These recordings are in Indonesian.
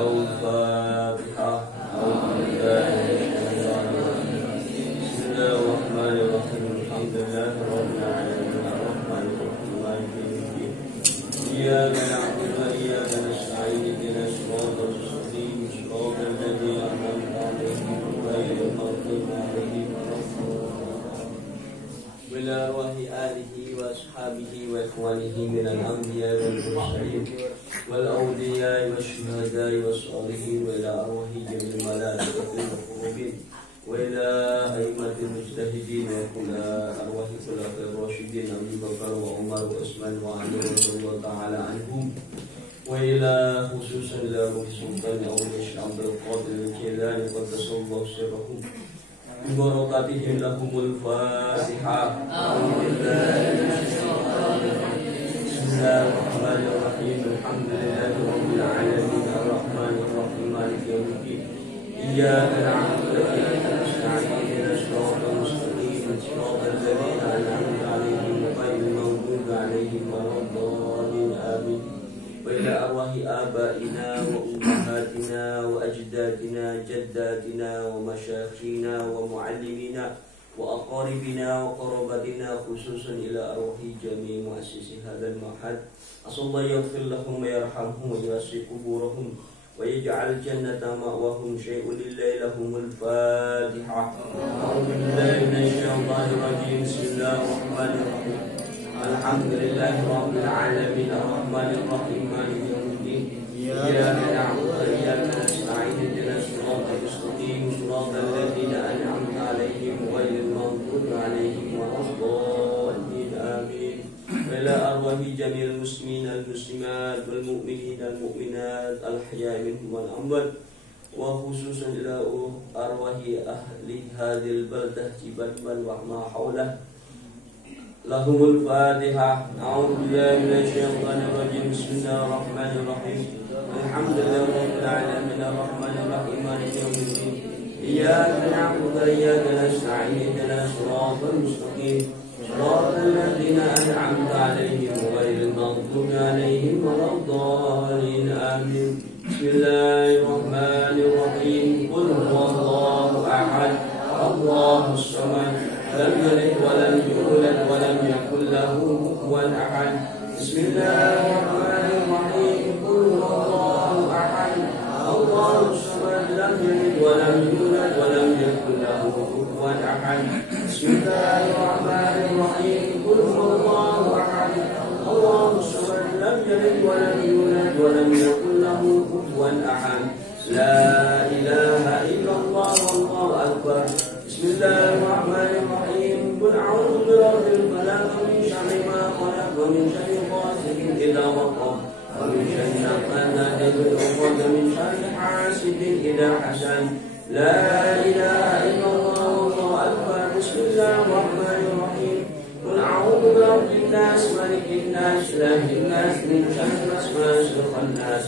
الفاتحة. أعوذ بالله من الشيطان الرجيم. بسم الله الرحمن الرحيم. الحمد لله رب العالمين الرحمن الرحيم مالك يوم الدين. إياك نعبد وإياك نستعين اهدنا الصراط المستقيم صراط الذين أنعمت عليهم غير المغضوب عليهم ولا الضالين. وإلى أرواح آله وأصحابه وإخوانه من الأنبياء والمرسلين والأولياء والشهداء والصالحين وإلى أرواح جميع الملائكة المقربين وإلى أئمة المجتهدين وإلى أرواح الخلفاء الراشدين أبي بكر وعمر وعثمان وعلي رضي الله تعالى عنهم وإلى خصوصا إلى روح سلطان أولياء الشيخ عبد القادر الجيلاني قدس الله سرهم ببركاتهم لهم الفاتحة. أعوذ بالله من الشيطان الرجيم. بسم الله الرحمن الرحيم. الحمد لله رب العالمين الرحمن الرحيم مالك يوم الدين. إياك نعبد وإياك نستعين اهدنا الصراط المستقيم صراط الذين أنعمت عليهم غير المغضوب عليهم ولا الضالين آمين. وإلى أرواح آبائنا وأمهاتنا وأجدادنا جداتنا ومشايخنا ومعلمينا وأقاربنا وقرابتنا خصوصا إلى أرواح جميع مؤسسي هذا المعهد. أسأل الله يغفر لهم ويرحمهم ويوسع قبورهم ويجعل الجنة مأواهم. شيء لله لهم الفاتحة. أعوذ بالله من الشيطان الرجيم. بسم الله الرحمن الرحيم. الحمد لله رب العالمين الرحمن الرحيم مالك يوم الدين. إياك نعبد وإياك نستعين اهدنا الصراط المستقيم صراط الذين أنعمت عليهم غير المغضوب عليهم ولا الضالين آمين. وإلى أرواح جميع المسلمين المسلمات والمؤمنين المؤمنات الأحياء منهم والأموات وخصوصا إلى أرواح أهل هذه البلدة جبال وما حوله لهم الفاتحة. أعوذ بالله من الشيطان الرجيم. بسم الله الرحمن الرحيم. الحمد لله رب العالمين الرحمن الرحيم مالك يوم الدين. إياك نعبد وإياك نستعين اهدنا الصراط المستقيم صراط الذين أنعمت عليهم غير المغضوب عليهم ولا الضالين آمين. بسم الله الرحمن الرحيم. قل هو الله أحد الله الصمد لم يلد ولم يولد ولم يكن له كفوا أحد. بسم الله الرحمن الرحيم. قل هو الله أحد الله الصمد لم يلد ولم يولد ولم يكن له كفوا أحد. بسم الله الرحمن الرحيم. قل هو الله أحد الله الصمد لم يلد ولم يولد ولم يكن له كفوا أحد. لا إله إلا الله والله أكبر. بسم الله الرحمن الرحيم. قل أعوذ برب الفلق من شر ما خلق ومن شر غاسق إذا وقب ومن شر النفاثات في العقد ومن شر حاسد إذا حسد. لا إله إلا الله والله أكبر. بسم الله الرحمن الرحيم. قل أعوذ برب الناس ملك الناس إله الناس من شر الوسواس الخناس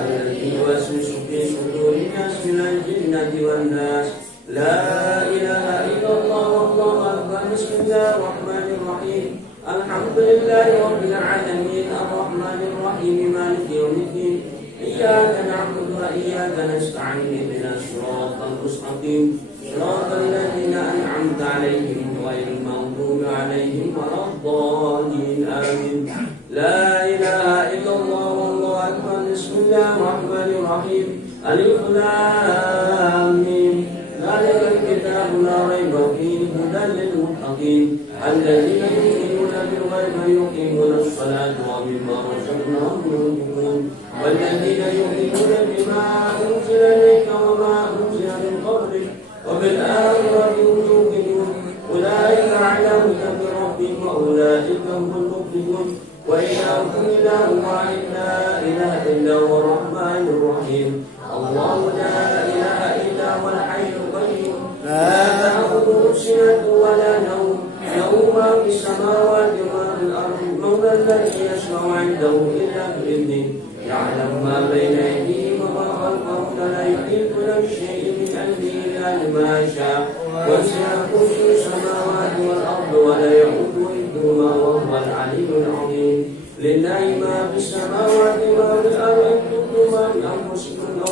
الذي يوسوس في صدور الناس من الجنة والناس. لا إله إلا الله والله أكبر. بسم الله الرحمن الرحيم. الحمد لله رب العالمين الرحمن الرحيم مالك يوم الدين. إياك نعبد وإياك نستعين اهدنا الصراط المستقيم صراط الذين أنعمت عليهم غير المغضوب عليهم ولا الضالين آمين. لا إله إلا الله والله أكبر. بسم الله الرحمن الرحيم. ألف لام ميم ذلك الكتاب لا ريب فيه هدى للمتقين الذين يؤمنون بالغيب ويقيمون الصلاة ومما رزقناهم ينفقون والذين يؤمنون بما أنزل إليك وما أنزل من قبلك وبالآخرة هم يوقنون أولئك على هدى من ربهم وأولئك هم المفلحون. وإلهكم إله واحد لا إله إلا هو الرحمن الرحيم. الله لا إله إلا هو الحي القيوم لا تأخذه سنة ولا نوم له ما في السماوات وما في الأرض. من الذي يشفع عنده إلا بإذنه يعلم ما بين أيديهم وما خلفهم فلا يحيطون بشيء من علمه إلا بما شاء وسع كرسيه السماوات والأرض ولا يؤوده حفظهما وهو العلي العظيم. لله ما في السماوات وما في الأرض. إن تبدوا ما في أنفسكم أو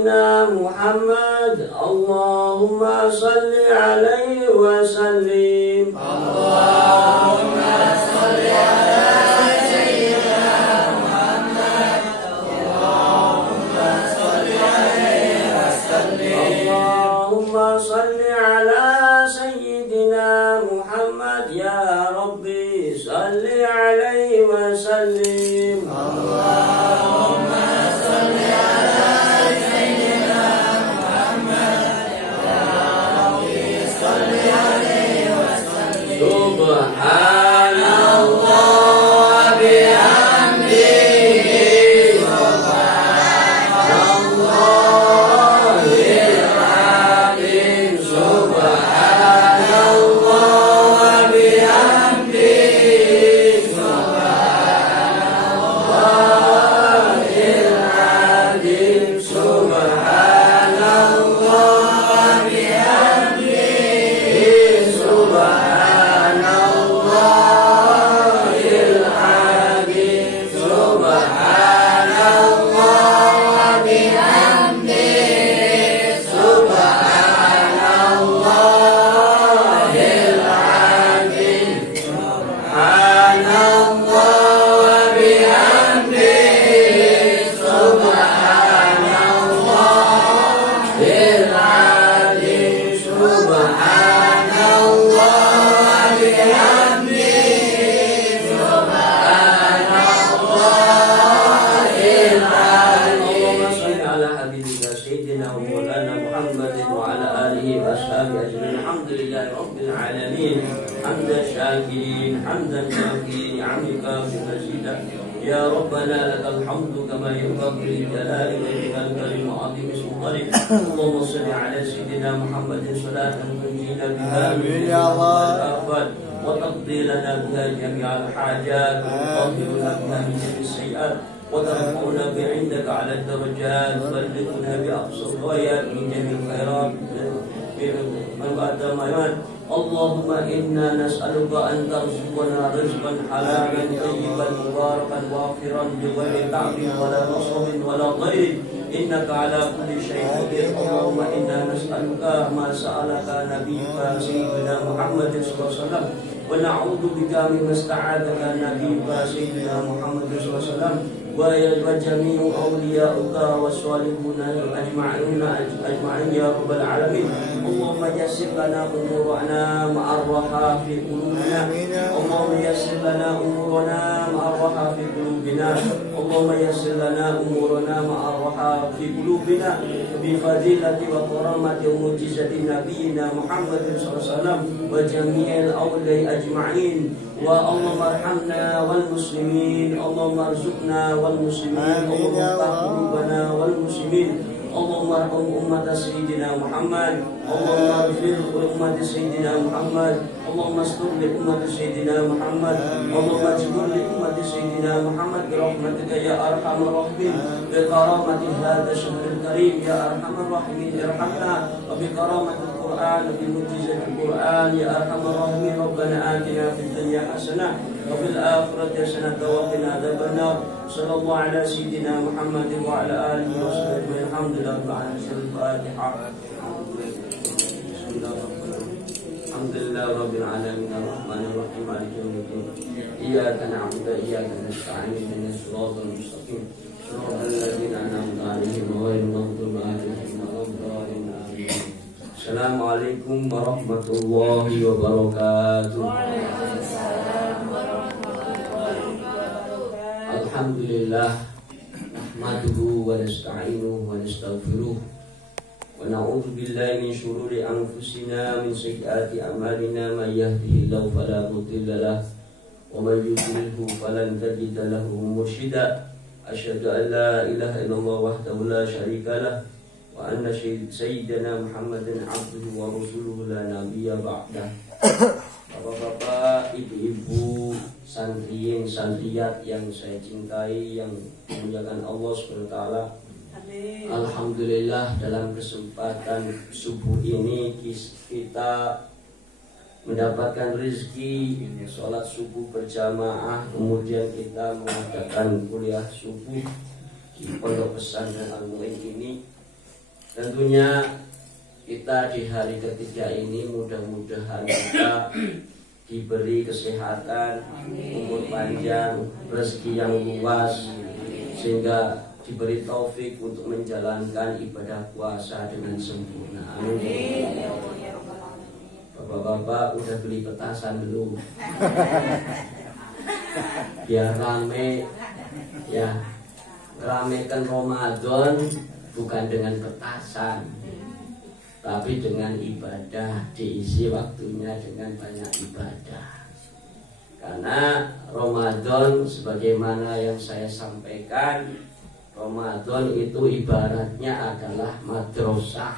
سيدنا محمد اللهم صل عليه وسلم اللهم صل على سيدنا محمد اللهم صل عليه وسلم اللهم صل على سيدنا محمد يا ربي صل عليه وسلم اللهم صل على سيدنا محمد يا ربي صل عليه وسلم سبحان الله بحمده سبحان الله العظيم سبحان الله بحمده سبحان الله العظيم سبحان الله بحمده سبحان الله العظيم سبحان الله بحمده سبحان الله العظيم سبحان الله بحمده سبحان الله العظيم سبحان الله بحمده سبحان الله العظيم اللهم صل على حبيبك سيدنا ومولانا محمد وعلى آله وأصحابه أجمعين الحمد لله رب العالمين حمد الشاكرين حمدا شاكرين نعمك بمزيدا يا ربنا لك الحمد كما ينبغي لجلال وجهك الكريم وعظيم سلطانك اللهم صل على سيدنا محمد صلاة تنجينا بها من جميع الآفات وتقضي لنا بها جميع الحاجات وتطهرنا بها من جميع السيئات وترفعنا بعندك على الدرجات وتبلغنا بأقصى الغايات من جميع الخيرات من بعد ما يمان اللهم إنا نسألك أن ترزقنا رزقا حلالا طيبا مباركا وافرا بغير تعب ولا نصب ولا ضير إنك على كل شيء قدير اللهم إنا نسألك ما سألك نبيك سيدنا محمد صلى الله عليه وسلم ونعوذ بك مما استعاذك نبيك سيدنا محمد صلى الله عليه وسلم وجميع أولياؤك والصالحون أجمعين يا رب العالمين اللهم يسر لنا أمورنا مع الراحة في قلوبنا اللهم يسر لنا أمورنا مع الراحة في قلوبنا اللهم يسر لنا أمورنا مع الراحة في قلوبنا بفضيلة وكرامة ومعجزة نبينا محمد صلى الله عليه وسلم وجميع الأولياء أجمعين اللهم ارحمنا والمسلمين اللهم ارزقنا والمسلمين اللهم افتح قلوبنا والمسلمين اللهم ارحم أمة سيدنا محمد اللهم اغفر لأمة سيدنا محمد اللهم استر لأمة سيدنا محمد اللهم اجبر لأمة سيدنا محمد برحمتك يا أرحم الراحمين بكرامة هذا الشهر الكريم يا أرحم الراحمين ارحمنا وبكرامة القرآن بمعجزة القرآن يا أرحم الراحمين ربنا آتنا في الدنيا حسنة وفي الآخرة حسنة وقنا عذاب النار صلى الله على سيدنا محمد وعلى آله وصحبه أجمعين الحمد لله رب العالمين الفاتحة بسم الله الرحمن الرحيم الحمد لله رب العالمين الرحمن الرحيم مالك يوم الدين إياك نعبد وإياك نستعين اهدنا الصراط المستقيم صراط الذين أنعمت عليهم غير المغضوب عليهم ولا الضالين آمين. Assalamualaikum warahmatullahi wabarakatuh. Alhamdulillah nahmaduhu wa nasta'inuhu wa nastaghfiruh wa na'udzu billahi min shururi anfusina min sayyiati a'malina may yahdihillahu fala mudilla lahu wa may yudlilhu falan tajida lahu mursyida asyhadu an la ilaha illallah wahdahu la syarika lahu wa anna sayyidina Muhammadan abduhu wa rasuluhu la nabiyya ba'dah. Bapak-bapak, ibu-ibu, santriyin, santriyat yang saya cintai, yang dimuliakan Allah SWT. Alhamdulillah dalam kesempatan subuh ini kita mendapatkan rezeki sholat subuh berjamaah, kemudian kita mengadakan kuliah subuh di Pondok Pesantren Al-Mu'in ini. Tentunya kita di hari ketiga ini mudah-mudahan kita diberi kesehatan, umur panjang, rezeki yang luas, sehingga diberi taufik untuk menjalankan ibadah puasa dengan sempurna. Amin. Bapak-bapak udah beli petasan belum? Biar rame, ya. Ramekan Ramadan bukan dengan petasan, tapi dengan ibadah, diisi waktunya dengan banyak ibadah. Karena Ramadan sebagaimana yang saya sampaikan, Ramadan itu ibaratnya adalah madrasah,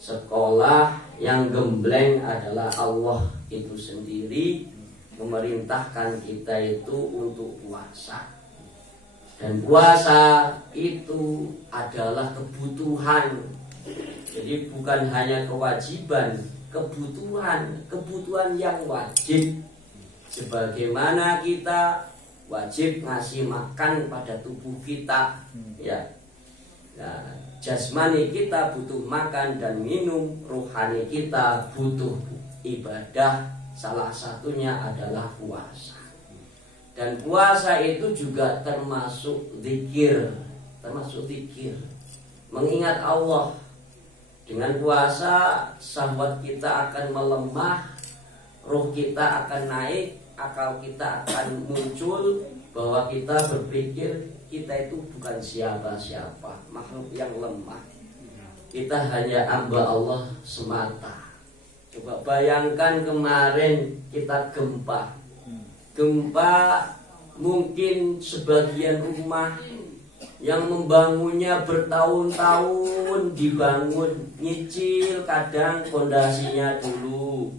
sekolah yang gembleng adalah Allah itu sendiri memerintahkan kita itu untuk puasa. Dan puasa itu adalah kebutuhan. Jadi bukan hanya kewajiban, kebutuhan yang wajib. Sebagaimana kita wajib ngasih makan pada tubuh kita, ya. Nah, jasmani kita butuh makan dan minum, rohani kita butuh ibadah. Salah satunya adalah puasa. Dan puasa itu juga termasuk zikir, mengingat Allah. Dengan puasa syahwat kita akan melemah, roh kita akan naik, akal kita akan muncul, bahwa kita berpikir kita itu bukan siapa-siapa, makhluk yang lemah. Kita hanya hamba Allah semata. Coba bayangkan kemarin kita gempa mungkin sebagian rumah yang membangunnya bertahun-tahun dibangun, nyicil, kadang fondasinya dulu,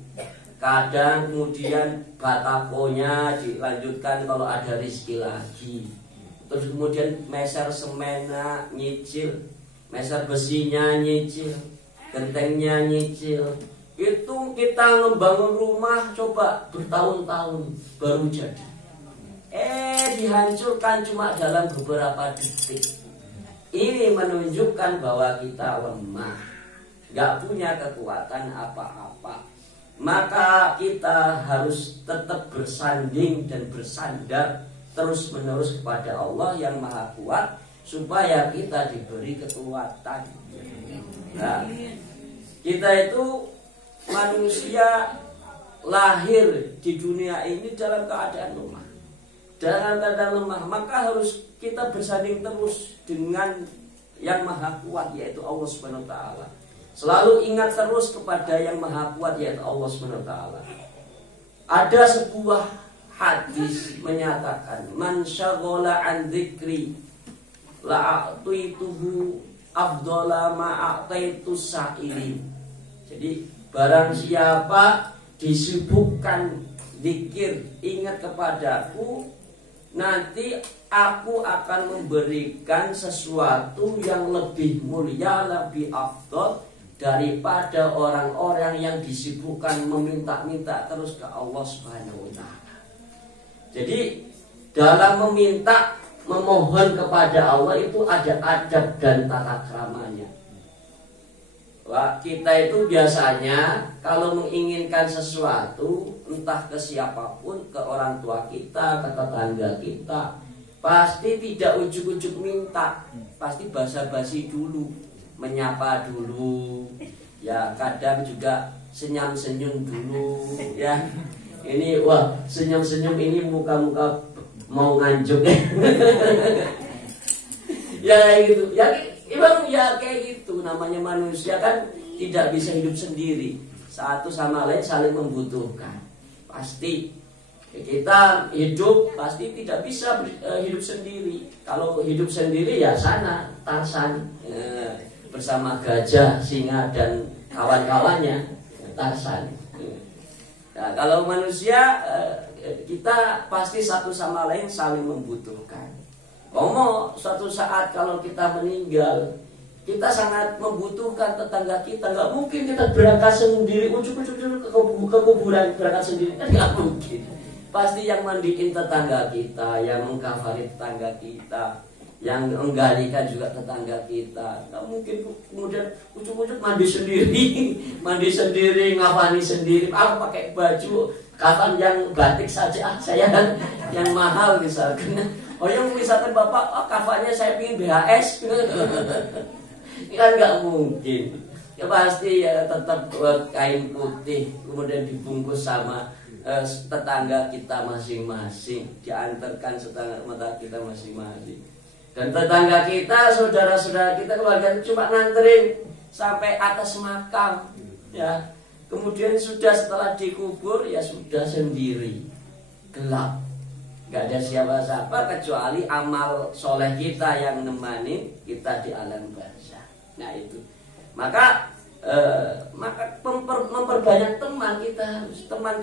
kadang kemudian batakonya dilanjutkan kalau ada rezeki lagi, terus kemudian meser semennya nyicil, meser besinya nyicil, gentengnya nyicil. Itu kita membangun rumah coba bertahun-tahun baru jadi. Dihancurkan cuma dalam beberapa detik. Ini menunjukkan bahwa kita lemah, gak punya kekuatan apa-apa. Maka kita harus tetap bersanding dan bersandar terus-menerus kepada Allah yang Maha Kuat, supaya kita diberi kekuatan. Nah, kita itu manusia lahir di dunia ini dalam keadaan lemah, maka harus kita bersanding terus dengan yang Maha Kuat, yaitu Allah Subhanahu wa taala. Selalu ingat terus kepada yang Maha Kuat, yaitu Allah Subhanahu wa taala. Ada sebuah hadis menyatakan, man syaghala an dzikri la'atuituhu afdhala ma a'taitus sa'ilin. Jadi barang siapa disibukkan zikir, ingat kepadaku, nanti aku akan memberikan sesuatu yang lebih mulia, lebih afdal daripada orang-orang yang disibukkan meminta-minta terus ke Allah Subhanahu wa taala. Jadi dalam meminta, memohon kepada Allah itu ada adab dan tata keramanya. Wah, kita itu biasanya kalau menginginkan sesuatu, entah ke siapapun, ke orang tua kita, ke tetangga kita, pasti tidak ujuk-ujuk minta, pasti basa-basi dulu, menyapa dulu, ya kadang juga senyum-senyum dulu, ya. Ini wah, senyum-senyum ini muka-muka mau nganjuk. Ya gitu, ya memang ya kayak gitu, namanya manusia kan tidak bisa hidup sendiri, satu sama lain saling membutuhkan. Pasti kita hidup pasti tidak bisa hidup sendiri. Kalau hidup sendiri ya sana Tarsan bersama gajah, singa dan kawan-kawannya, Tarsan. Nah, kalau manusia kita pasti satu sama lain saling membutuhkan. Suatu saat kalau kita meninggal, kita sangat membutuhkan tetangga kita. Nggak mungkin kita berangkat sendiri, ujuk-ujuk ke kuburan berangkat sendiri, kan nggak mungkin. Pasti yang mandiin tetangga kita, yang mengkafari tetangga kita, yang menggalikan juga tetangga kita. Nah, mungkin kemudian ujuk-ujuk mandi sendiri, mandi sendiri, ngafani sendiri. Aku pakai baju kafan yang batik saja, saya yang mahal misalkan. Oh yang misalkan bapak, oh, kafannya saya pingin BHS, kan nggak mungkin. Ya pasti ya tetap kain putih, kemudian dibungkus sama tetangga kita masing-masing, diantarkan tetangga kita masing-masing. Dan tetangga kita, saudara-saudara kita, keluarga cuma nganterin sampai atas makam, ya. Kemudian sudah setelah dikubur ya sudah sendiri, gelap, nggak ada siapa-siapa kecuali amal soleh kita yang nemani kita di alam barzah. Nah itu, maka memperbanyak teman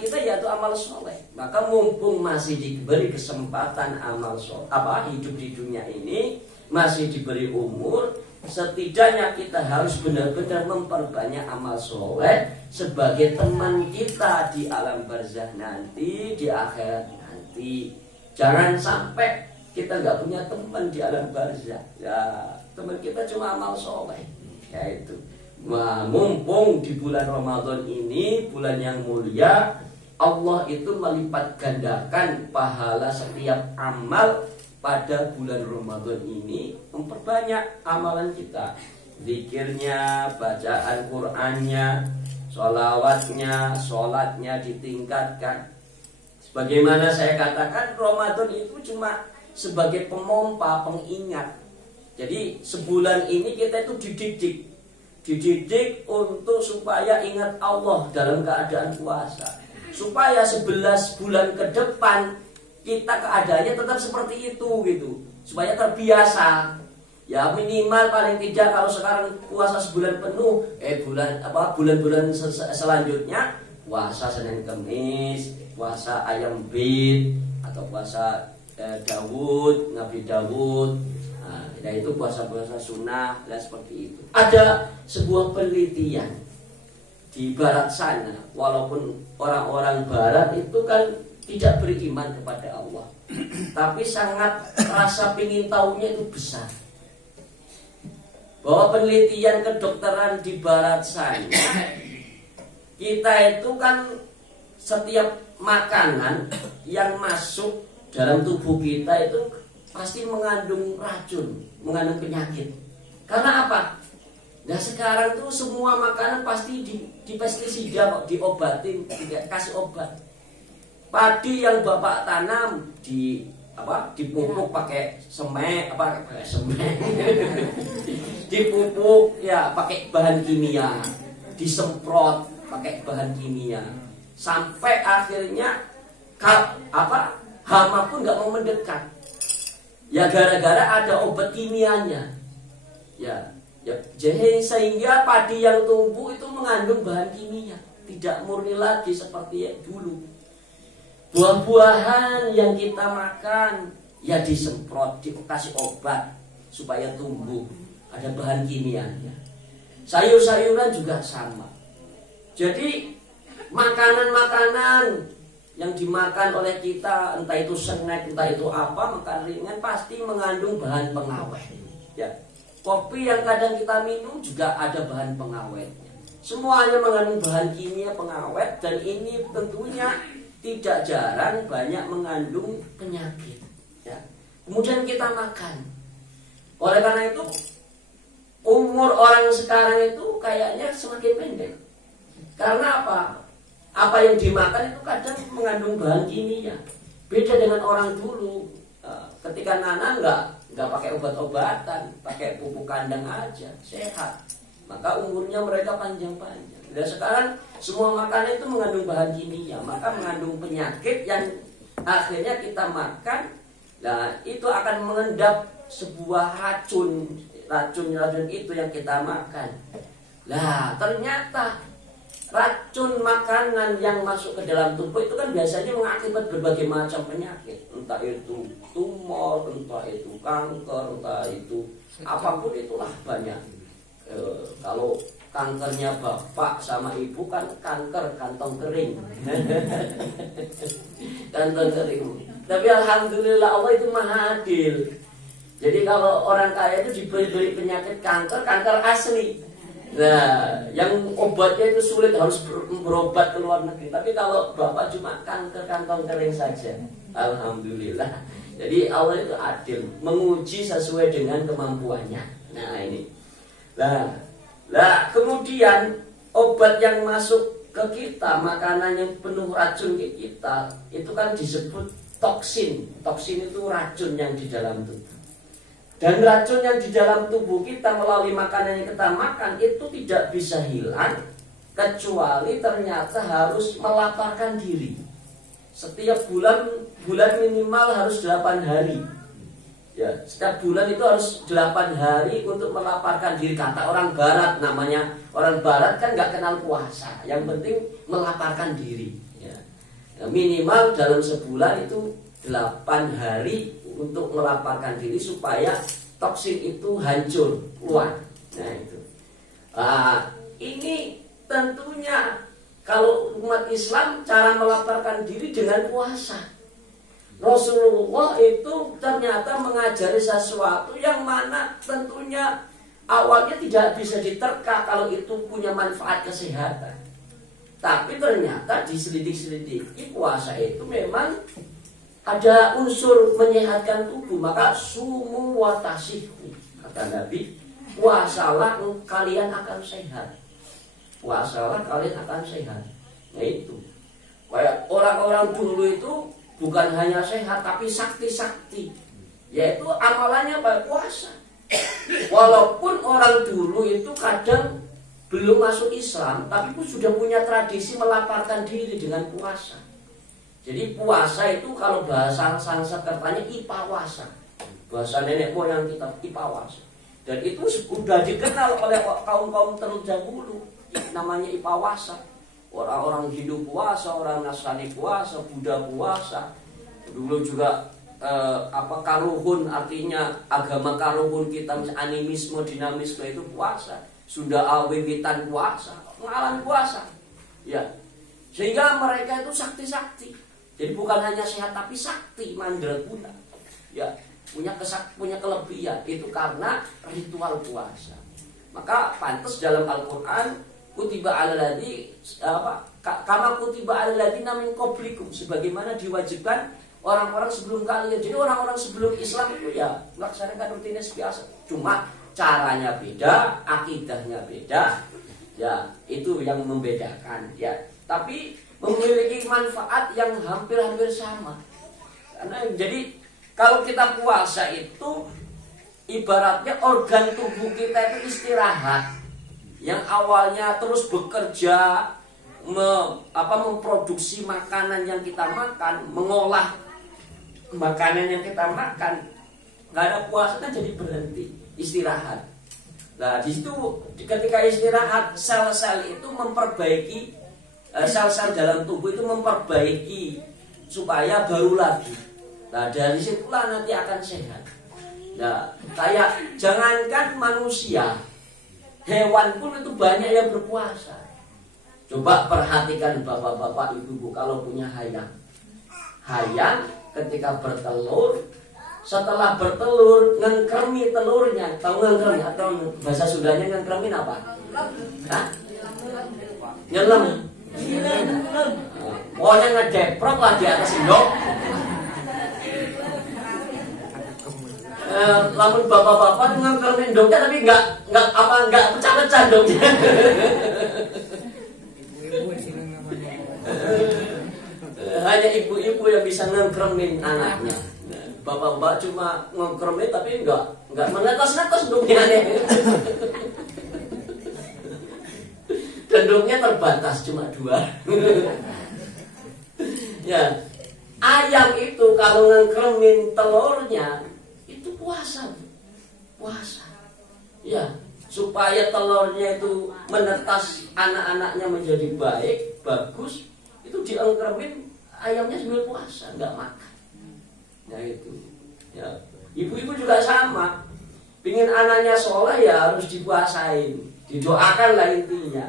kita yaitu amal soleh. Maka mumpung masih diberi kesempatan amal soleh, hidup di dunia ini masih diberi umur, setidaknya kita harus benar-benar memperbanyak amal soleh sebagai teman kita di alam barzah nanti, di akhirat nanti. Jangan sampai kita nggak punya teman di alam barzah. Ya, teman kita cuma amal soleh, yaitu. Nah, mumpung di bulan Ramadan ini, bulan yang mulia, Allah itu melipat gandakan pahala setiap amal pada bulan Ramadan ini, memperbanyak amalan kita, zikirnya, bacaan Qur'annya, sholawatnya, sholatnya ditingkatkan. Sebagaimana saya katakan, Ramadan itu cuma sebagai pemompa, pengingat. Jadi sebulan ini kita itu dididik untuk supaya ingat Allah dalam keadaan puasa, supaya 11 bulan ke depan kita keadaannya tetap seperti itu gitu, supaya terbiasa. Ya minimal paling tidak kalau sekarang puasa sebulan penuh, bulan-bulan selanjutnya puasa Senin Kemis, puasa ayam bid, atau puasa Daud, Nabi Daud. Nah itu puasa-puasa sunnah dan seperti itu. Ada sebuah penelitian di barat sana, walaupun orang-orang barat itu kan tidak beriman kepada Allah, tapi sangat rasa pingin tahunya itu besar. Bahwa penelitian kedokteran di barat sana, kita itu kan setiap makanan yang masuk dalam tubuh kita itu pasti mengandung racun, mengandung penyakit. Karena apa? Nah sekarang tuh semua makanan pasti di pestisida kok, diobatin, dikasih obat. Padi yang bapak tanam dipupuk pakai semen, dipupuk ya pakai bahan kimia, disemprot pakai bahan kimia, sampai akhirnya hama pun nggak mau mendekat. Ya gara-gara ada obat kimianya. Ya sehingga padi yang tumbuh itu mengandung bahan kimia, tidak murni lagi seperti yang dulu. Buah-buahan yang kita makan ya disemprot, dikasih obat supaya tumbuh, ada bahan kimianya. Sayur-sayuran juga sama. Jadi makanan-makanan yang dimakan oleh kita, entah itu snack, entah itu apa, makan ringan, pasti mengandung bahan pengawet. Ya, kopi yang kadang kita minum juga ada bahan pengawetnya. Semuanya mengandung bahan kimia pengawet, dan ini tentunya tidak jarang banyak mengandung penyakit. Ya. Kemudian kita makan. Oleh karena itu, umur orang sekarang itu kayaknya semakin pendek. Karena apa? Apa yang dimakan itu kadang mengandung bahan kimia. Beda dengan orang dulu. Ketika nanam nggak pakai obat-obatan, pakai pupuk kandang aja, sehat. Maka umurnya mereka panjang-panjang. Dan sekarang semua makanan itu mengandung bahan kimia, maka mengandung penyakit yang akhirnya kita makan. Nah itu akan mengendap sebuah racun itu yang kita makan. Nah ternyata racun makanan yang masuk ke dalam tubuh itu kan biasanya mengakibat berbagai macam penyakit, entah itu tumor, entah itu kanker, entah itu apapun itulah banyak. Kalau kankernya bapak sama ibu kan kanker kantong kering, kantong kering. Tapi alhamdulillah Allah itu maha adil. Jadi kalau orang kaya itu diberi penyakit kanker, kanker asli. Nah, yang obatnya itu sulit, harus berobat ke luar negeri. Tapi kalau bapak cuma kanker kantong kering saja, alhamdulillah. Jadi Allah itu adil, menguji sesuai dengan kemampuannya. Nah ini. Nah, kemudian obat yang masuk ke kita, makanan yang penuh racun ke kita, itu kan disebut toksin. Toksin itu racun yang di dalam tubuh. Dan racun yang di dalam tubuh kita melalui makanan yang kita makan itu tidak bisa hilang kecuali ternyata harus melaparkan diri. Setiap bulan minimal harus 8 hari. Ya, setiap bulan itu harus 8 hari untuk melaparkan diri. Kata orang barat, namanya orang barat kan nggak kenal puasa. Yang penting melaparkan diri. Ya. Minimal dalam sebulan itu 8 hari untuk melaparkan diri supaya toksin itu hancur keluar. Nah itu. Ini tentunya kalau umat Islam cara melaparkan diri dengan puasa. Rasulullah itu ternyata mengajari sesuatu yang mana tentunya awalnya tidak bisa diterka kalau itu punya manfaat kesehatan. Tapi ternyata diselidik-selidiki puasa itu memang ada unsur menyehatkan tubuh. Maka sumu wa tasihu, kata Nabi, puasalah kalian akan sehat. Puasalah kalian akan sehat. Nah itu. Kayak orang-orang dulu itu bukan hanya sehat tapi sakti-sakti. Yaitu amalannya pada puasa. Walaupun orang dulu itu kadang belum masuk Islam, tapi pun sudah punya tradisi melaparkan diri dengan puasa. Jadi puasa itu kalau bahasa Sanskertanya ipawasa. Bahasa nenek moyang kita ipawasa. Dan itu sudah dikenal oleh kaum-kaum terdahulu. Namanya ipawasa. Orang-orang Hindu puasa, orang Nasrani puasa, Buddha puasa. Dulu juga karuhun, artinya agama karuhun kita, animisme, dinamisme itu puasa. Sunda Awiwitan puasa, mengalami puasa. Ya. Sehingga mereka itu sakti-sakti. Jadi bukan hanya sehat tapi sakti, mandraguna. Ya, punya kelebihan itu karena ritual puasa. Maka pantas dalam Al-Qur'an kutiba 'alal ladzi kama kutiba 'alal ladzina min qablikum, sebagaimana diwajibkan orang-orang sebelum kalian. Jadi orang-orang sebelum Islam itu ya melaksanakan rutinitas biasa. Cuma caranya beda, akidahnya beda. Ya, itu yang membedakan ya. Tapi memiliki manfaat yang hampir-hampir sama. Karena jadi kalau kita puasa itu ibaratnya organ tubuh kita itu istirahat. Yang awalnya terus bekerja memproduksi makanan yang kita makan, mengolah makanan yang kita makan. Nggak ada puasa kan jadi berhenti, istirahat. Nah di situ ketika istirahat, sel-sel itu memperbaiki, sel-sel dalam tubuh itu memperbaiki supaya baru lagi. Nah dari situlah nanti akan sehat. Nah kayak jangankan manusia, hewan pun itu banyak yang berpuasa. Coba perhatikan bapak-bapak, ibu-ibu kalau punya hayam. Hayam ketika bertelur, setelah bertelur ngengkremi telurnya. Tahu ngengkremi atau bahasa Sundanya ngengkremin apa? Hah? Nyelem. Pokoknya ngedeprok lah di atas indok. Lamun bapak-bapak ngengkremin indoknya tapi nggak pecah-pecah indoknya. Hanya ibu-ibu yang bisa ngengkremin anaknya. Bapak-bapak cuma ngengkremin tapi nggak menetes-netes induknya. Dan induknya terbatas cuma 2. Ya, ayam itu kalau ngengkremin telurnya itu puasa. Ya, supaya telurnya itu menetas anak-anaknya menjadi baik, bagus, itu diengkremin ayamnya sambil puasa, nggak makan. Ya itu. Ya, ibu-ibu juga sama. Pingin anaknya soleh ya harus dipuasain, didoakan lah intinya.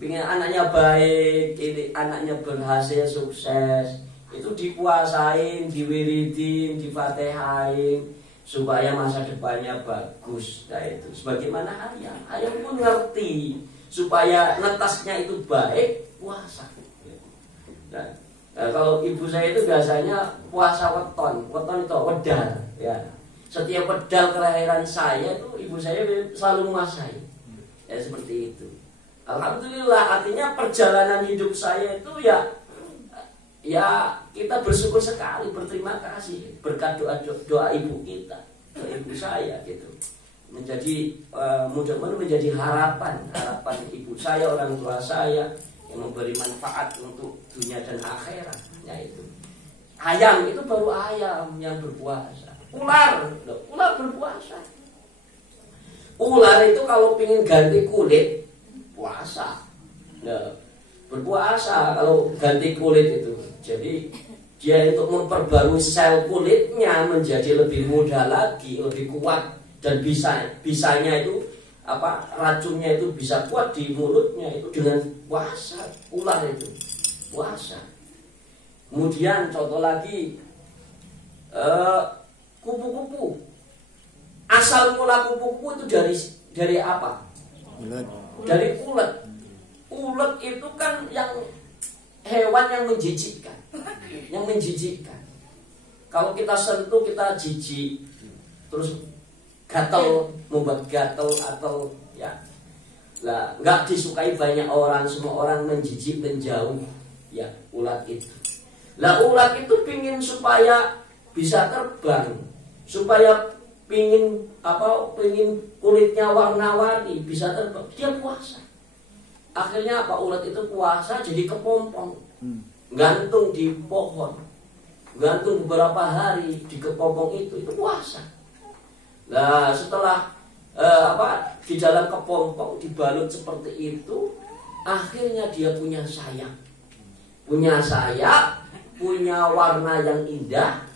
Pingin anaknya baik, ini anaknya berhasil sukses, itu dipuasain, diwiridin, difatehain, supaya masa depannya bagus. Nah itu sebagaimana ayam pun ngerti supaya netasnya itu baik, puasa. Nah, kalau ibu saya itu biasanya puasa weton itu wedal ya. Setiap wedal kelahiran saya itu ibu saya selalu menguasai. Ya seperti itu. Alhamdulillah, artinya perjalanan hidup saya itu ya kita bersyukur sekali, berterima kasih berkat doa ibu kita, ibu saya gitu. Menjadi mudah-mudahan menjadi harapan ibu saya, orang tua saya yang memberi manfaat untuk dunia dan akhirat. Ya itu. Ayam itu baru ayam yang berpuasa. Ular berpuasa. Ular itu kalau ingin ganti kulit puasa. Nah, berpuasa kalau ganti kulit itu. Jadi dia untuk memperbarui sel kulitnya menjadi lebih muda lagi, lebih kuat dan bisanya itu racunnya itu bisa kuat di mulutnya itu dengan puasa. Ular itu puasa. Kemudian contoh lagi kupu-kupu. Asal mula kupu-kupu itu dari apa? Dari ulet. Ulet itu kan yang hewan yang menjijikkan. Kalau kita sentuh kita jijik, terus gatel, membuat gatel atau ya, lah nggak disukai banyak orang, semua orang menjijik menjauh. Ya ulat itu. Lah ulat itu pingin supaya bisa terbang, supaya pingin kulitnya warna-warni bisa terbang, dia puasa. Akhirnya ulat itu puasa jadi kepompong, gantung di pohon, gantung beberapa hari di kepompong itu puasa. Nah setelah di dalam kepompong dibalut seperti itu, akhirnya dia punya sayap, punya warna yang indah,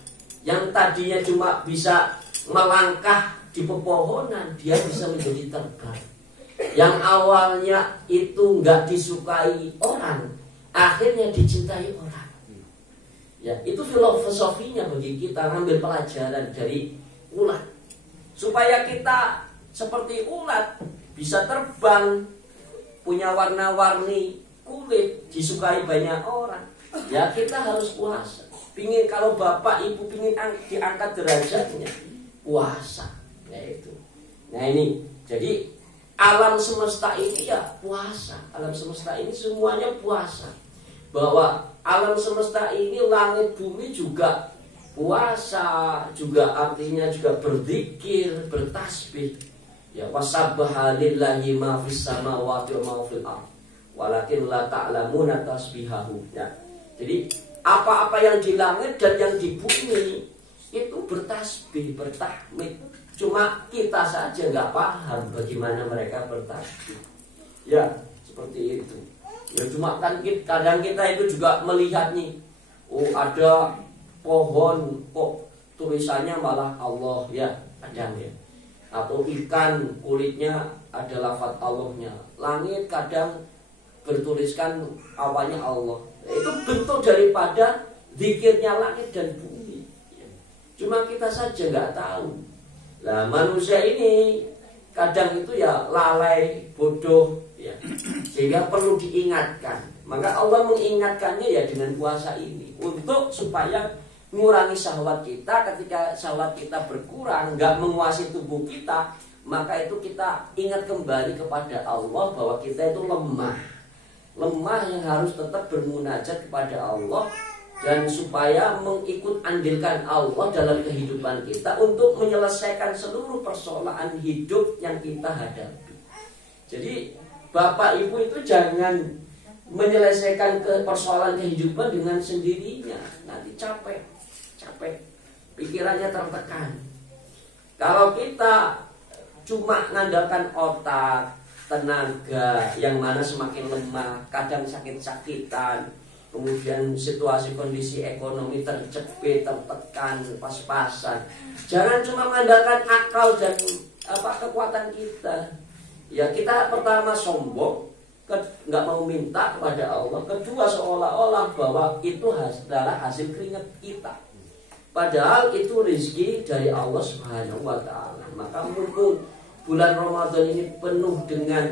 yang tadinya cuma bisa melangkah di pepohonan, dia bisa menjadi terbang. Yang awalnya itu nggak disukai orang, akhirnya dicintai orang. Ya, itu filosofinya bagi kita, ngambil pelajaran dari ulat. Supaya kita seperti ulat bisa terbang, punya warna-warni kulit, disukai banyak orang. Ya kita harus puasa. Pingin kalau bapak ibu pingin diangkat derajatnya, puasa. Ya itu. Nah ini, jadi alam semesta ini ya puasa. Alam semesta ini semuanya puasa. Bahwa alam semesta ini langit bumi juga puasa, juga artinya juga berzikir, bertasbih. Ya wasabbaha lillahi ma fis samawati wa ma fil ardh. Walakin la ta'lamuna tasbihahu. Ya. Jadi apa-apa yang di langit dan yang di bumi itu bertasbih, bertahmid. Cuma kita saja nggak paham bagaimana mereka bertasbih. Ya, seperti itu. Ya cuma kan kadang kita itu juga melihat nih, ada pohon kok tulisannya malah Allah ya, kadang ya. Atau ikan kulitnya ada lafaz Allahnya. Langit kadang bertuliskan awalnya Allah. Itu bentuk daripada zikirnya langit dan bumi. Cuma kita saja nggak tahu. Nah manusia ini kadang itu ya lalai, bodoh ya. Sehingga perlu diingatkan. Maka Allah mengingatkannya ya dengan puasa ini, untuk supaya mengurangi syahwat kita. Ketika syahwat kita berkurang, nggak menguasai tubuh kita, maka itu kita ingat kembali kepada Allah bahwa kita itu lemah yang harus tetap bermunajat kepada Allah, dan supaya mengikut andilkan Allah dalam kehidupan kita untuk menyelesaikan seluruh persoalan hidup yang kita hadapi. Jadi bapak ibu itu jangan menyelesaikan persoalan kehidupan dengan sendirinya, nanti capek, pikirannya tertekan. Kalau kita cuma mengandalkan otak, tenaga yang mana semakin lemah, kadang sakit-sakitan, kemudian situasi kondisi ekonomi terjepit, tertekan, pas-pasan. Jangan cuma mengandalkan akal dan kekuatan kita. Ya kita pertama sombong, nggak mau minta kepada Allah. Kedua seolah-olah bahwa itu adalah hasil keringat kita. Padahal itu rezeki dari Allah Subhanahu wa taala. Maka mumpung bulan Ramadan ini penuh dengan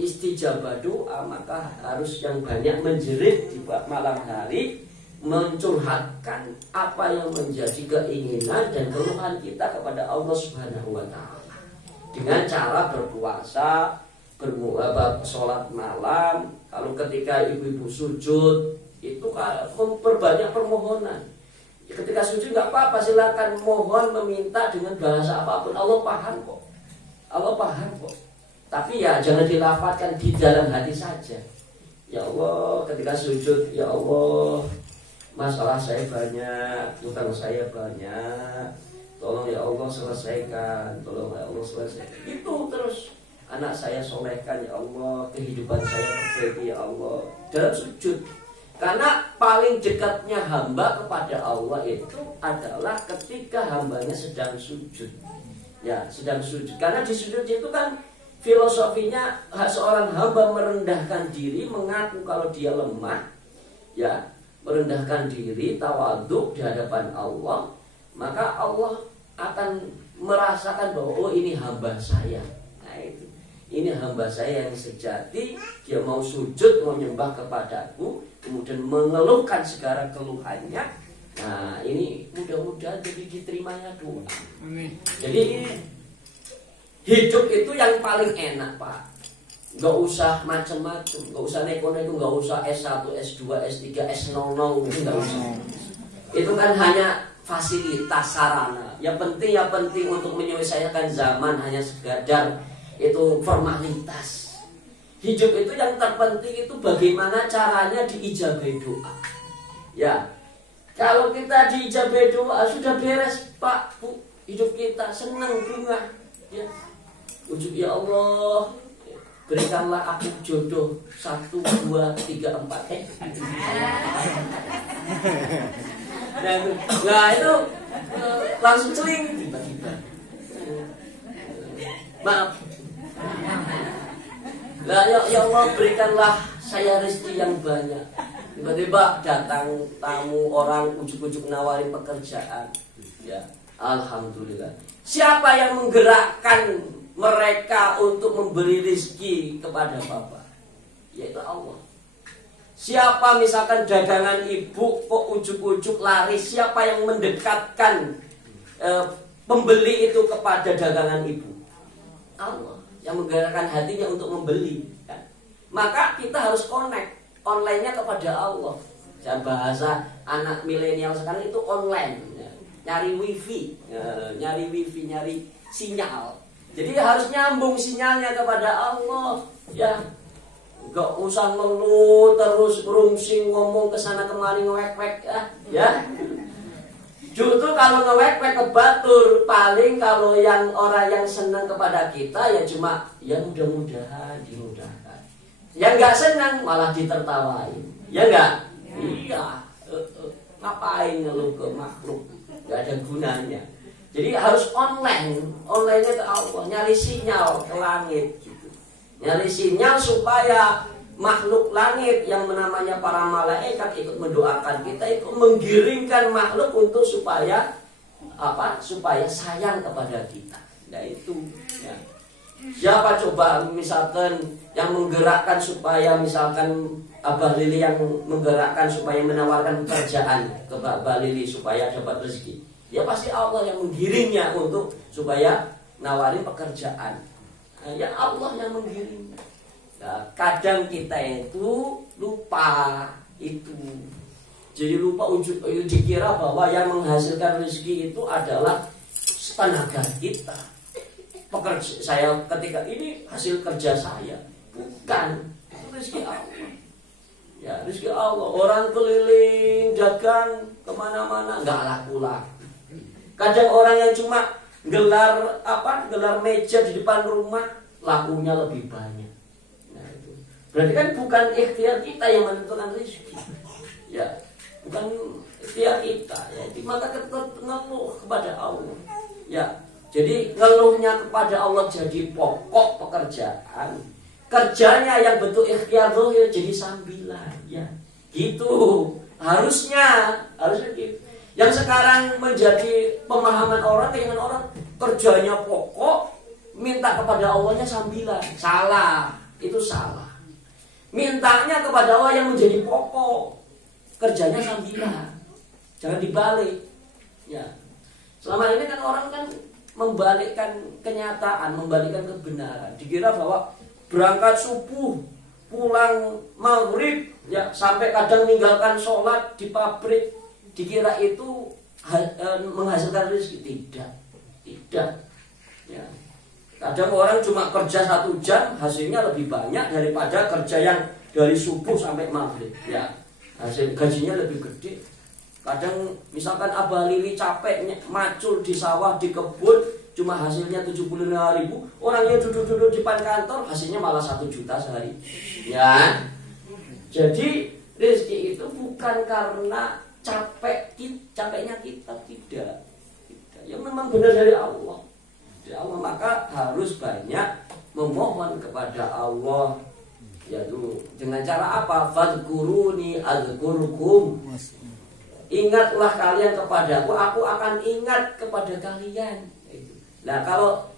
istijabah doa, maka harus yang banyak menjerit di malam hari, mencurhatkan apa yang menjadi keinginan dan keluhan kita kepada Allah Subhanahu wa taala. Dengan cara berpuasa, sholat malam. Kalau ketika ibu-ibu sujud itu memperbanyak permohonan. Ketika sujud nggak apa-apa, silakan mohon meminta dengan bahasa apapun. Allah paham kok. Allah paham kok. Tapi ya jangan dilafalkan di dalam hati saja. Ya Allah, ketika sujud, ya Allah, masalah saya banyak, utang saya banyak. Tolong ya Allah selesaikan, tolong ya Allah selesaikan. Itu terus. Anak saya solehkan ya Allah, kehidupan saya perbaiki ya Allah. Dalam sujud. Karena paling dekatnya hamba kepada Allah itu adalah ketika hambanya sedang sujud. Ya, sedang sujud. Karena di sujud itu kan filosofinya seorang hamba merendahkan diri, mengaku kalau dia lemah, ya, merendahkan diri, tawadhu di hadapan Allah, maka Allah akan merasakan bahwa oh ini hamba saya. Nah itu. Ini hamba saya yang sejati, dia mau sujud, mau nyembah kepadaku, kemudian mengeluhkan segala keluhannya. Nah ini mudah-mudahan jadi diterimanya doa. Jadi hidup itu yang paling enak Pak. Gak usah macam-macam, gak usah neko-neko, gak usah S1, S2, S3, S00, itu gak usah. Itu kan hanya fasilitas sarana. Yang penting untuk menyelesaikan zaman hanya sekadar itu formalitas. Hidup itu yang terpenting itu bagaimana caranya diijabahi doa. Ya, kalau kita diijabahi doa sudah beres Pak Bu, hidup kita senang bunga. Ya, ujub ya Allah, berikanlah aku jodoh 1, 2, 3, 4. Nah itu langsung celing tiba-tiba. Maaf. Nah, ya Allah berikanlah saya rezeki yang banyak. Tiba-tiba datang tamu orang ujuk-ujuk nawarin pekerjaan. Ya, alhamdulillah. Siapa yang menggerakkan mereka untuk memberi rezeki kepada Bapak? Yaitu Allah. Siapa misalkan dagangan ibu kok ujuk-ujuk laris, siapa yang mendekatkan pembeli itu kepada dagangan ibu? Allah yang menggerakkan hatinya untuk membeli kan? Maka kita harus connect online-nya kepada Allah. Dan bahasa anak milenial sekarang itu online ya. Nyari wifi ya, nyari sinyal. Jadi harus nyambung sinyalnya kepada Allah ya. Gak usah ngeluh terus rungsing ngomong kesana kemari ngewek-wek ya. Justru kalau ngewek-wek kebatur, paling kalau yang orang yang senang kepada kita ya cuma ya mudah-mudahan, dimudahkan. Yang nggak senang malah ditertawain, ya nggak? Iya. Ngapain ngeluh ke makhluk? Nggak ada gunanya. Jadi harus online-nya ke Allah, nyari sinyal ke langit, gitu. Nyari sinyal supaya makhluk langit yang namanya para malaikat ikut mendoakan kita, itu menggiringkan makhluk untuk supaya sayang kepada kita. Nah itu ya. Siapa coba misalkan yang menggerakkan supaya misalkan Abah Lili yang menggerakkan supaya menawarkan pekerjaan ke Mbak Lili supaya dapat rezeki, ya pasti Allah yang menggiringnya untuk supaya nawarin pekerjaan. Nah, ya Allah yang menggiringnya. Kadang kita itu lupa itu. Jadi lupa dikira bahwa yang menghasilkan rezeki itu adalah tenaga kita. Saya ketika ini hasil kerja saya. Bukan. Itu rezeki Allah. Ya, rezeki Allah. Orang keliling dagang kemana-mana nggak laku-laku. Kadang orang yang cuma gelar meja di depan rumah lakunya lebih banyak. Berarti kan bukan ikhtiar kita yang menentukan rezeki. Ya, bukan ikhtiar kita. Ya, maka kita ngeluh kepada Allah. Ya, jadi ngeluhnya kepada Allah jadi pokok pekerjaan. Kerjanya yang bentuk ikhtiar zahir jadi sambilan. Ya, gitu. Harusnya gitu. Yang sekarang menjadi pemahaman orang, keinginan orang, kerjanya pokok, minta kepada Allahnya sambilan. Salah, itu salah. Mintanya kepada Allah yang menjadi pokok, kerjanya sambilan. Jangan dibalik. Ya. Selama ini kan orang kan membalikkan kenyataan, membalikkan kebenaran. Dikira bahwa berangkat subuh, pulang maghrib, ya sampai kadang meninggalkan sholat di pabrik, dikira itu menghasilkan rezeki. Tidak. Ya. Kadang orang cuma kerja 1 jam, hasilnya lebih banyak daripada kerja yang dari subuh sampai maghrib. Ya, hasil gajinya lebih gede. Kadang misalkan Abah Lili capek macul di sawah, di kebun, cuma hasilnya 75.000. Orangnya duduk-duduk di depan kantor, hasilnya malah 1 juta sehari. Ya, jadi rezeki itu bukan karena capeknya kita, tidak. Ya memang benar dari Allah. Dari Allah, maka harus banyak memohon kepada Allah. Yaitu dengan cara apa? Fadhkuruni adzkurkum. Ingatlah kalian kepadaku, aku akan ingat kepada kalian. Nah, kalau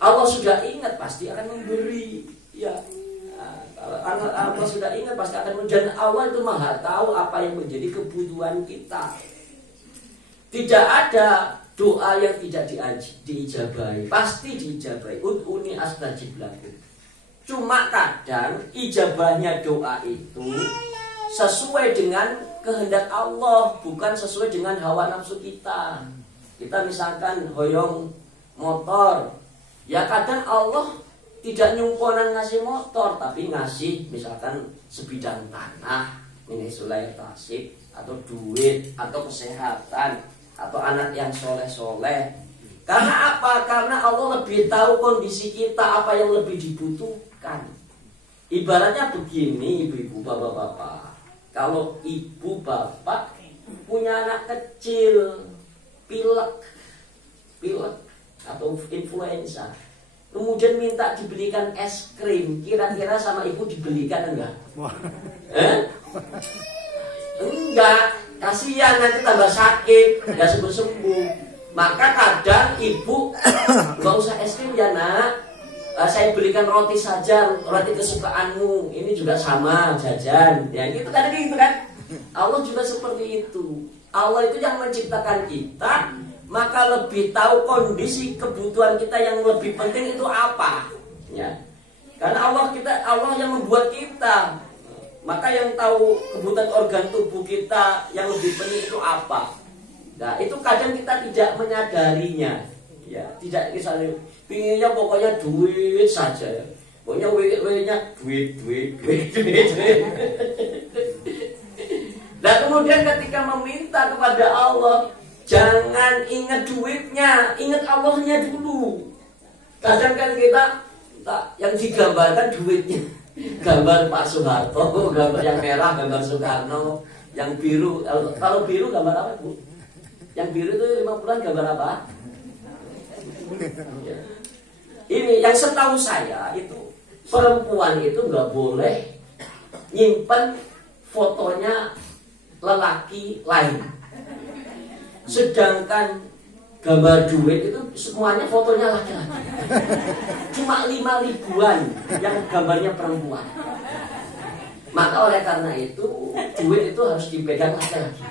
Allah sudah ingat pasti akan memberi. Ya, kalau Allah sudah ingat pasti akan memberi. Dan Allah itu Maha tahu apa yang menjadi kebutuhan kita. Tidak ada doa yang tidak diijabahi, pasti diijabahi. Ud'uni astajib lakum. Cuma kadang ijabahnya doa itu sesuai dengan kehendak Allah, bukan sesuai dengan hawa nafsu kita. Kita misalkan hoyong motor, ya kadang Allah tidak nyumponan ngasih motor, tapi ngasih misalkan sebidang tanah, ini sulai tasik, atau duit, atau kesehatan, atau anak yang soleh-soleh. Karena apa? Karena Allah lebih tahu kondisi kita, apa yang lebih dibutuhkan. Ibaratnya begini, ibu-ibu, bapak-bapak. Kalau ibu bapak punya anak kecil pilek atau influenza, kemudian minta dibelikan es krim, kira-kira sama ibu dibelikan enggak? Enggak, kasihan nanti tambah sakit, enggak sembuh-sembuh. Maka kadang ibu enggak usah es krim ya nak, saya belikan roti saja, roti kesukaanmu. Ini juga sama, jajan. Ya gitu kan, Allah juga seperti itu. Allah itu yang menciptakan kita, maka lebih tahu kondisi kebutuhan kita yang lebih penting itu apa. Ya. Karena Allah yang membuat kita, maka yang tahu kebutuhan organ tubuh kita yang lebih penting itu apa. Nah, itu kadang kita tidak menyadarinya. Ya, tidak misalnya pinginnya pokoknya duit saja. Pokoknya duit. Dan kemudian ketika meminta kepada Allah, jangan ingat duitnya, ingat Allahnya dulu. Kadang kan kita yang digambarkan duitnya, gambar Pak Soeharto, gambar yang merah gambar Soekarno, yang biru, kalau biru gambar apa Bu? Yang biru itu 50-an gambar apa? Ya. Ini yang setahu saya itu perempuan itu nggak boleh nyimpen fotonya lelaki lain. Sedangkan gambar duit itu semuanya fotonya laki-laki. Cuma 5.000-an yang gambarnya perempuan. Maka oleh karena itu duit itu harus dipegang laki-laki.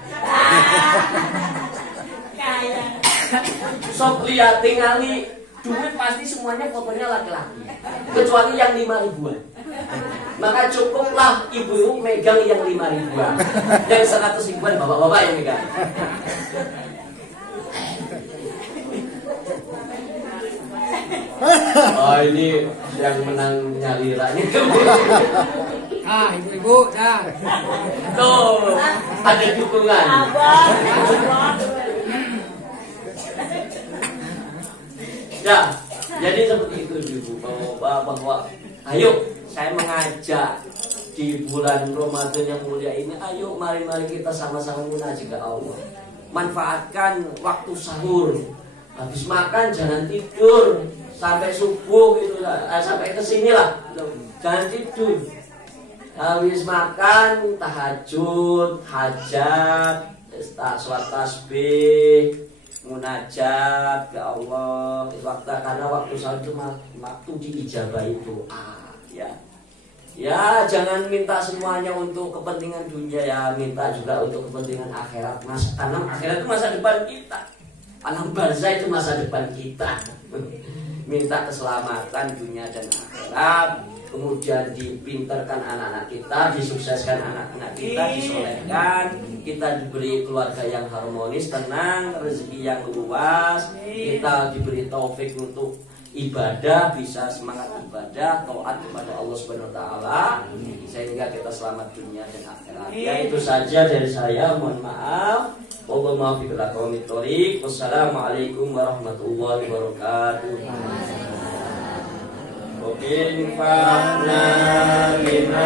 Sok lihat tingali duit pasti semuanya fotonya laki-laki, kecuali yang 5.000-an. Maka cukuplah ibu megang yang 5.000-an, yang 100.000-an bapak-bapak yang megang. Oh ini yang menang nyalira ini. Ibu-ibu dah. Tuh ada dukungan. Ya, jadi seperti itu ibu bahwa ayo saya mengajak di bulan Ramadan yang mulia ini, ayo mari kita sama-sama munajat ke Allah. Manfaatkan waktu sahur. Habis makan jangan tidur sampai subuh gitu, sampai kesini lah. Jangan tidur. Habis makan tahajud, hajat, sholat tasbih, munajat ke Allah, karena waktu salat itu waktu diijabahi doa, ya. Ya, jangan minta semuanya untuk kepentingan dunia, ya, minta juga untuk kepentingan akhirat, Mas. Karena akhirat itu masa depan kita. Alam barzah itu masa depan kita. Minta keselamatan dunia dan akhirat, kemudian dipinterkan anak-anak kita, disukseskan anak-anak kita, disolehkan, kita diberi keluarga yang harmonis, tenang, rezeki yang luas, kita diberi taufik untuk ibadah, bisa semangat ibadah, taat kepada Allah Subhanahu wa taala, sehingga kita selamat dunia dan akhirat. Ya, itu saja dari saya, mohon maaf. Wassalamualaikum warahmatullahi wabarakatuh. Wassalamualaikum warahmatullahi wabarakatuh. Oke,